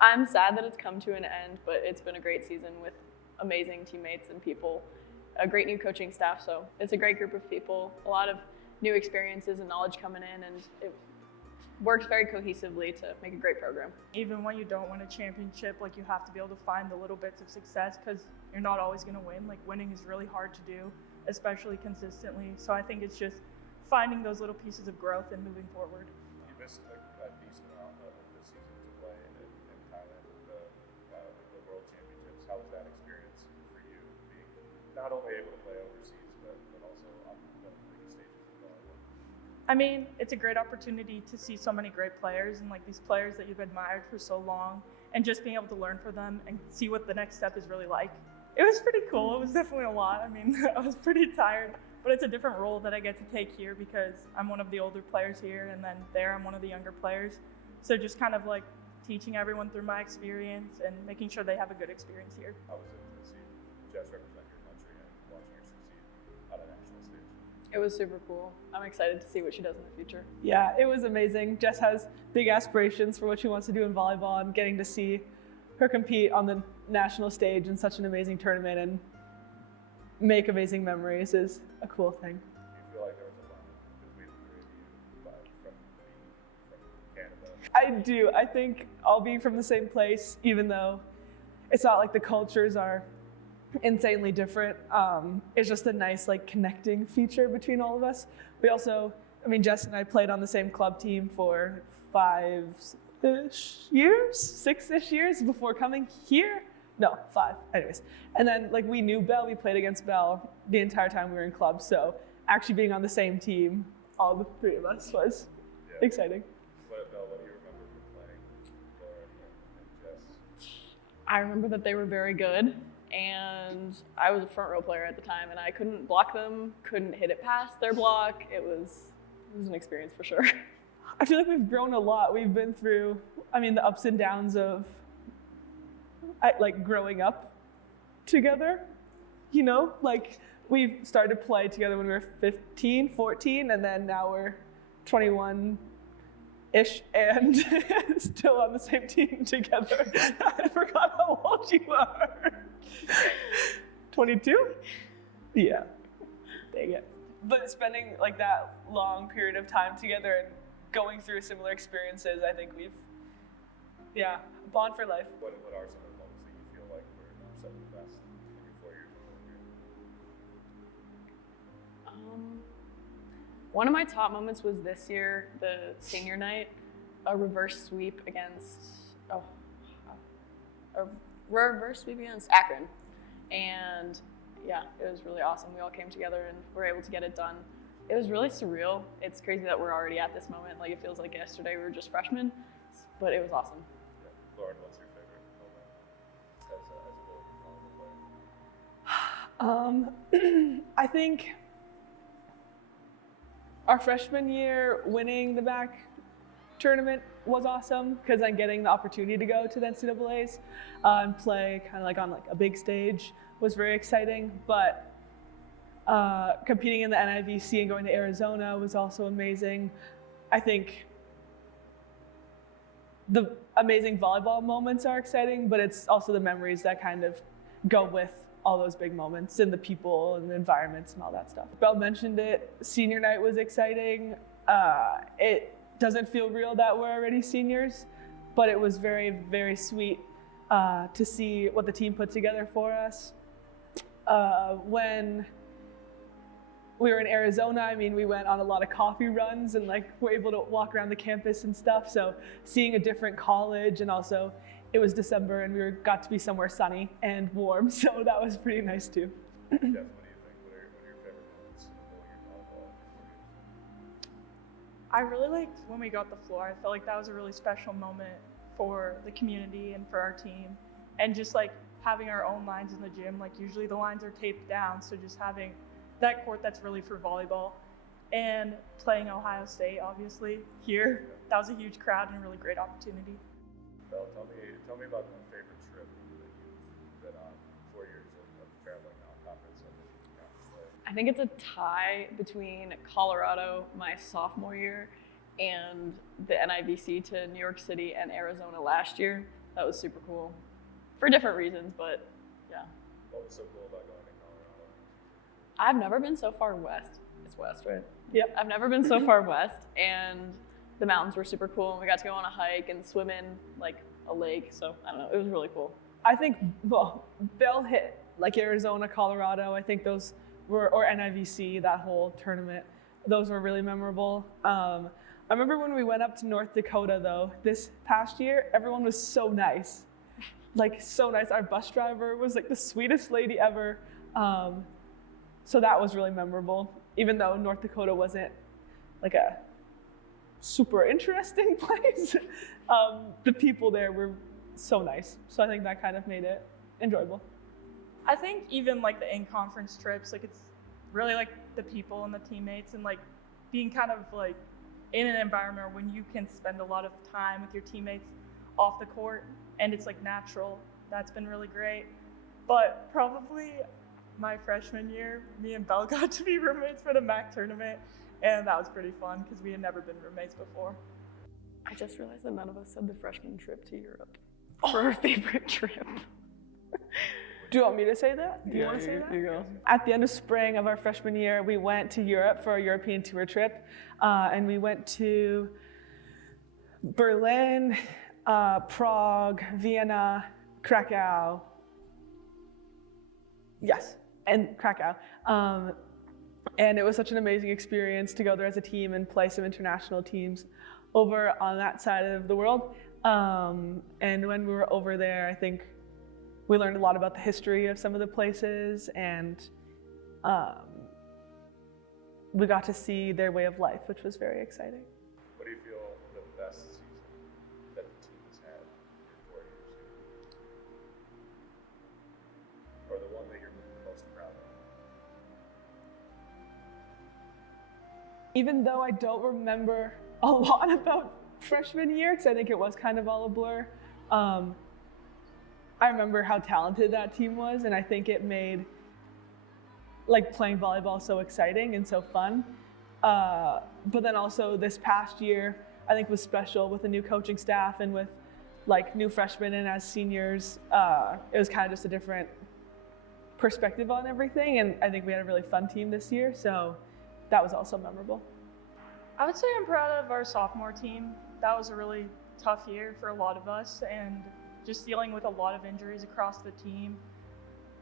I'm sad that it's come to an end, but it's been a great season with amazing teammates and people, a great new coaching staff. So it's a great group of people, a lot of new experiences and knowledge coming in, and it works very cohesively to make a great program. Even when you don't win a championship, like you have to be able to find the little bits of success because you're not always going to win. Like winning is really hard to do, especially consistently. So I think it's just finding those little pieces of growth and moving forward. You missed a decent amount of this season to play in Thailand, the World Championships. How was that experience for you, being not only able to play overseas, but also on the biggest stages of volleyball? I mean, it's a great opportunity to see so many great players and like these players that you've admired for so long, and just being able to learn from them and see what the next step is really like. It was pretty cool. It was definitely a lot. I mean, I was pretty tired, but it's a different role that I get to take here because I'm one of the older players here, and then there I'm one of the younger players. So just kind of like teaching everyone through my experience and making sure they have a good experience here. How was it to see Jess represent your country and watching her succeed on a national stage? It was super cool. I'm excited to see what she does in the future. Yeah, it was amazing. Jess has big aspirations for what she wants to do in volleyball, and getting to see her compete on the national stage in such an amazing tournament and make amazing memories is a cool thing. Do you feel like there was a bond between the three of you from Canada? I do. I think all being from the same place, even though it's not like the cultures are insanely different, it's just a nice like connecting feature between all of us. We also, I mean, Jess and I played on the same club team for 6-ish years before coming here. No, 5, anyways. And then like we knew Belle, we played against Belle the entire time we were in club. So actually being on the same team, all the 3 of us was exciting. What do you remember from playing Laura and Jess? I remember that they were very good, and I was a front row player at the time, and I couldn't block them, couldn't hit it past their block. It was an experience for sure. I feel like we've grown a lot. We've been through, I mean, the ups and downs of like growing up together, you know, like we started to play together when we were 15, 14, and then now we're 21-ish and still on the same team together. I forgot how old you are. 22? Yeah, dang it. But spending like that long period of time together and going through similar experiences, I think we've, bond for life. What are some of the moments that you feel like were some of the best in your 4 years of career? One of my top moments was this year, the senior night, a reverse sweep against Akron. And yeah, it was really awesome. We all came together and were able to get it done. It was really surreal. It's crazy that we're already at this moment. Like it feels like yesterday we were just freshmen, but it was awesome. Yeah. Lauren, what's your favorite moment as a volleyball player? I think our freshman year winning the MAC tournament was awesome because then getting the opportunity to go to the NCAAs and play kind of like on like a big stage was very exciting. But competing in the NIVC and going to Arizona was also amazing. I think the amazing volleyball moments are exciting, but it's also the memories that kind of go with all those big moments and the people and the environments and all that stuff. Belle mentioned it, senior night was exciting. It doesn't feel real that we're already seniors, but it was very, very sweet to see what the team put together for us. When we were in Arizona, I mean, we went on a lot of coffee runs and like were able to walk around the campus and stuff. So seeing a different college, and also it was December and we got to be somewhere sunny and warm. So that was pretty nice too. Jeff, what do you think? What are your favorite moments of your volleyball? I really liked when we got the floor. I felt like that was a really special moment for the community and for our team. And just like having our own lines in the gym, like usually the lines are taped down. So just having that court that's really for volleyball, and playing Ohio State, obviously, here. That was a huge crowd and a really great opportunity. Belle, tell me about your favorite trip that you've been on 4 years of traveling non-conference and conference play. I think it's a tie between Colorado my sophomore year and the NIVC to New York City and Arizona last year. That was super cool for different reasons, but yeah. What was so cool about going to Colorado? I've never been so far west. It's west, right? Yep. I've never been so far west, and the mountains were super cool, and we got to go on a hike and swim in like a lake. So I don't know, it was really cool. I think, well, Bill hit like Arizona, Colorado. I think those were, or NIVC, that whole tournament. Those were really memorable. I remember when we went up to North Dakota though, this past year, everyone was so nice. Like so nice. Our bus driver was like the sweetest lady ever. So that was really memorable, even though North Dakota wasn't like a super interesting place. The people there were so nice. So I think that kind of made it enjoyable. I think even like the in-conference trips, like it's really like the people and the teammates and like being kind of like in an environment when you can spend a lot of time with your teammates off the court and it's like natural. That's been really great. But probably my freshman year, me and Belle got to be roommates for the MAC tournament, and that was pretty fun because we had never been roommates before. I just realized that none of us said the freshman trip to Europe for our favorite trip. Do you want me to say that? Do you want to say that? You go. At the end of spring of our freshman year, we went to Europe for a European tour trip, and we went to Berlin, Prague, Vienna, Krakow. Yes, and Krakow. And it was such an amazing experience to go there as a team and play some international teams over on that side of the world. And when we were over there, I think we learned a lot about the history of some of the places, and we got to see their way of life, which was very exciting. What do you feel the best season that the team has had in 4 years? Or the one that you're most proud of? Even though I don't remember a lot about freshman year, because I think it was kind of all a blur, I remember how talented that team was, and I think it made like playing volleyball so exciting and so fun. But then also this past year, I think was special with a new coaching staff and with like new freshmen and as seniors. It was kind of just a different perspective on everything, and I think we had a really fun team this year, so that was also memorable. I would say I'm proud of our sophomore team. That was a really tough year for a lot of us, and just dealing with a lot of injuries across the team.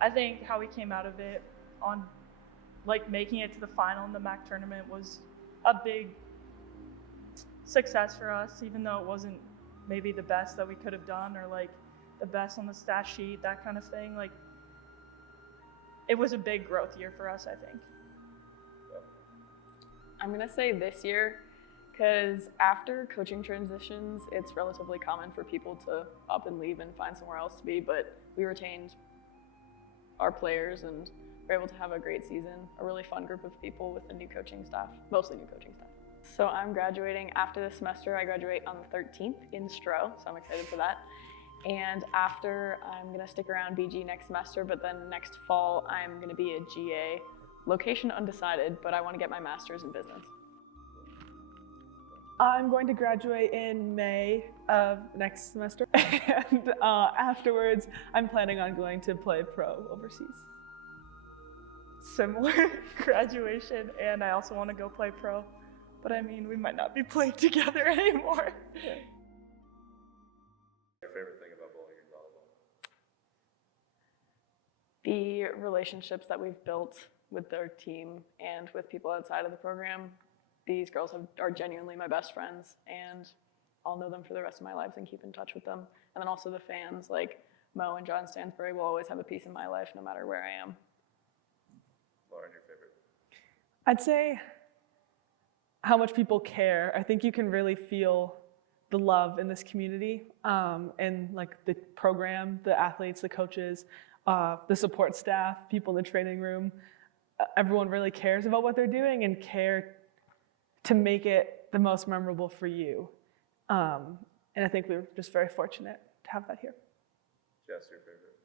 I think how we came out of it on like making it to the final in the MAC tournament was a big success for us, even though it wasn't maybe the best that we could have done or like the best on the stat sheet, that kind of thing. Like it was a big growth year for us, I think. I'm gonna say this year, because after coaching transitions, it's relatively common for people to up and leave and find somewhere else to be, but we retained our players and were able to have a great season, a really fun group of people with a new coaching staff, mostly new coaching staff. So I'm graduating after this semester. I graduate on the 13th in Stroh, so I'm excited for that. And after, I'm gonna stick around BG next semester, but then next fall, I'm gonna be a GA. Location undecided, but I wanna get my master's in business. I'm going to graduate in May of next semester, and afterwards, I'm planning on going to play pro overseas. Similar graduation, and I also want to go play pro, but I mean, we might not be playing together anymore. Your favorite thing about bowling and volleyball? The relationships that we've built with their team and with people outside of the program. These girls are genuinely my best friends, and I'll know them for the rest of my lives and keep in touch with them. And then also the fans, like Mo and John Stansbury will always have a piece in my life no matter where I am. Lauren, your favorite? I'd say how much people care. I think you can really feel the love in this community, and like the program, the athletes, the coaches, the support staff, people in the training room. Everyone really cares about what they're doing and care to make it the most memorable for you. And I think we're just very fortunate to have that here. Jess, your favorite?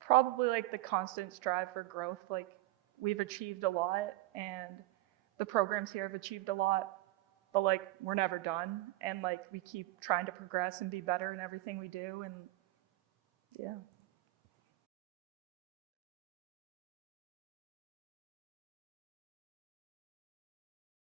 Probably like the constant strive for growth. Like we've achieved a lot, and the programs here have achieved a lot, but like we're never done, and like we keep trying to progress and be better in everything we do, and yeah.